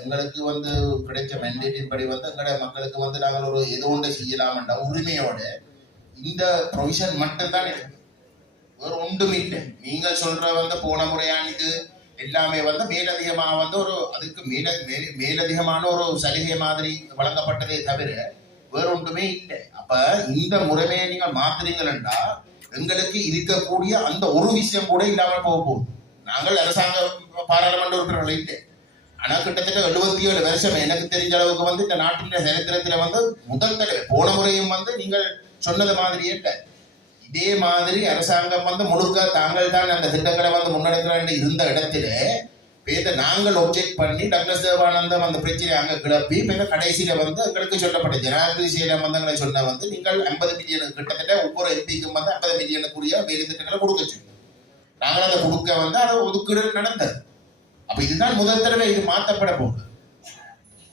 எங்களுக்கு வந்து கிடைச்ச மெண்டேட்டின் படி வந்து எங்களோட மக்களுக்கு வந்து நாங்கள் ஒரு ஏதோ ஒன்றை செய்யலாம்ன்ற உரிமையோட இந்த ப்ரொவிஷன் மட்டும்தான் இருக்கு. ஒரு ஒன்றும் இல்லை. நீங்கள் சொல்ற வந்து போன முறையானிக்கு எல்லாமே வந்து மேலதிகமாக வந்து ஒரு அதுக்கு மேலதிகமான ஒரு சலுகை மாதிரி வழங்கப்பட்டதே தவிர வேற ஒன்றுமே இல்லை. அப்ப இந்த முறைமையை நீங்கள் மாத்துறீங்களா எங்களுக்கு இருக்கக்கூடிய அந்த ஒரு விஷயம் கூட இல்லாமல் போக போகுது. நாங்கள் அரசாங்க பாராளுமன்ற உறுப்பினர்கள் இல்லை. ஆனா கிட்டத்தட்ட 77 வருஷம் எனக்கு தெரிஞ்ச அளவுக்கு வந்து இந்த நாட்டின் சரித்திரத்துல வந்து முதல் தடவை போன முறையும் வந்து நீங்கள் சொன்னது மாதிரியே இல்லை. இதே மாதிரி அரசாங்கம் வந்து முழுக்க தாங்கள் தான் அந்த திட்டங்களை வந்து முன்னெடுக்கிற இருந்த இடத்துல பேத நாங்கள் ஒப்ஜெக்ட் பண்ணி டக்ளஸ் தேவானந்தம் அந்த பிரச்சனையை அங்க கிளப்பி பேத கடைசியில வந்து எங்களுக்கு சொல்லப்பட்ட ஜனாதிபதி செயலம் வந்தங்களை சொன்ன வந்து நீங்கள் 50 மில்லியன் கிட்டத்தட்ட ஒவ்வொரு எம்பிக்கும் வந்து 50 மில்லியனுக்குரிய வேலை திட்டங்களை கொடுக்க சொல்லி நாங்கள் அதை கொடுக்க வந்து அதை ஒதுக்கீடு நடந்தது. அப்ப இதுதான் முதல் தடவை இது மாற்றப்பட போகுது.